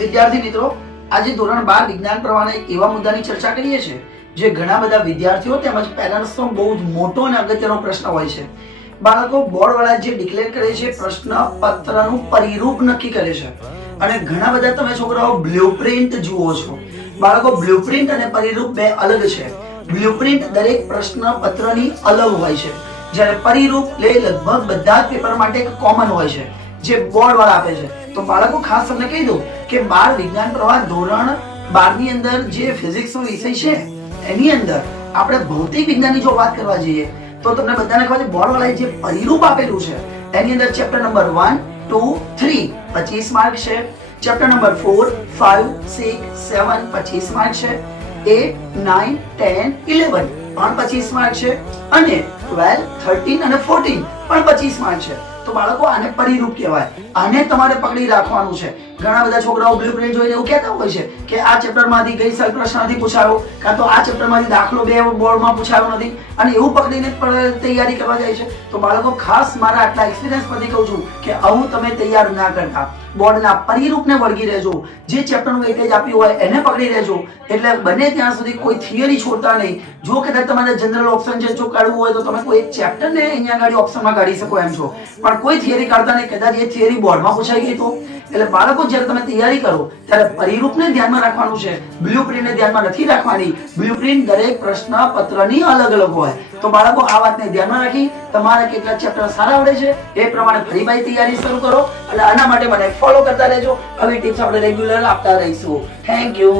વિદ્યાર્થી મિત્રો, આજે ધોરણ 12 વિજ્ઞાન પ્રવાહના એક એવા મુદ્દાની ચર્ચા કરીએ છીએ જે ઘણા બધા વિદ્યાર્થીઓ તેમજ પેરેન્ટ્સનો બહુ જ મોટો અને અગત્યનો પ્રશ્ન હોય છે. બાળકો બોર્ડવાળા જે ડિક્લેર કરે છે પ્રશ્ન પત્રનું પરિરૂપ નક્કી કરે છે અને ઘણા બધા તમે છોકરાઓ બ્લુપ્રિન્ટ જુઓ છો. બાળકો બ્લુપ્રિન્ટ અને પરિરૂપ બે અલગ છે. બ્લુપ્રિન્ટ દરેક પ્રશ્ન પત્રની અલગ હોય છે, જ્યારે પરિરૂપ લગભગ બધા જ પેપર માટે એક કોમન હોય છે જે બોર્ડ વાળા આપે છે. તો બાળકો ખાસ તમને કહી દઉં કે 12 વિજ્ઞાન પ્રવાહ ધોરણ 12 ની અંદર જે ફિઝિક્સ નો વિષય છે એની અંદર આપણે ભૌતિક વિજ્ઞાનની જો વાત કરવા જઈએ તો તમને બધાને ખબર છે બોર્ડ વાળાએ જે પરિરૂપ આપેલું છે એની અંદર ચેપ્ટર નંબર 1, 2, 3 25 માર્ક છે, ચેપ્ટર નંબર 4, 5, 6, 7 25 માર્ક છે, 8, 9, 10, 11 પણ 25 માર્ક છે અને 12, 13 અને 14 પણ 25 માર્ક છે. તો બાળકો આને પરિરૂપ કહેવાય. આને તમારે પકડી રાખવાનું છે. ઘણા બધા છોકરાઓ બ્લુપ્રિન્ટ જોઈને એવું કહેતા હોય છે કે આ ચેપ્ટરમાંથી ગઈ સાલ પ્રશ્ન નથી પૂછાયો, કાં તો આ ચેપ્ટરમાંથી દાખલો બે બોર્ડમાં પૂછાયો નથી અને એવું પકડીને તૈયારી કરવા જાય છે. તો બાળકો ખાસ મારા આટલા એક્સપિરિયન્સ પરથી કહું છું કે આવું તમે તૈયાર ના કરતા. બોર્ડના પરિરૂપને વળગી રહેજો. જે ચેપ્ટરનું વેટેજ આપ્યું હોય એને પકડી રહેજો. એટલે બને ત્યાં સુધી કોઈ થિયરી છોડતા નહીં. જો કદાચ તમારે જનરલ ઓપ્શન છે જો કાઢવું હોય તો તમે કોઈ એક ચેપ્ટરને અહીંયા ગાડી ઓપ્શનમાં કાઢી શકો એમ છો, પણ કોઈ થિયરી કાઢતા નહીં. કદાચ એ થિયરી બોર્ડમાં પૂછાઈ ગઈ તો. એટલે બાળકો જ્યારે તમે તૈયારી કરો ત્યારે પરિરૂપને ધ્યાનમાં રાખવાનું છે, બ્લુપ્રિન્ટને ધ્યાનમાં નથી રાખવાની. બ્લુપ્રિન્ટ દરેક પ્રશ્ન પત્રની અલગ અલગ હોય. તો બાળકો આ વાતને ધ્યાનમાં રાખી તમારા કેટલા ચેપ્ટર સારા આવડે છે એ પ્રમાણે ફરીથી તૈયારી શરૂ કરો અને આના માટે મને ફોલો કરતા રહેજો. આવી ટિપ્સ આપણે રેગ્યુલર આપતા રહીશું. Thank you.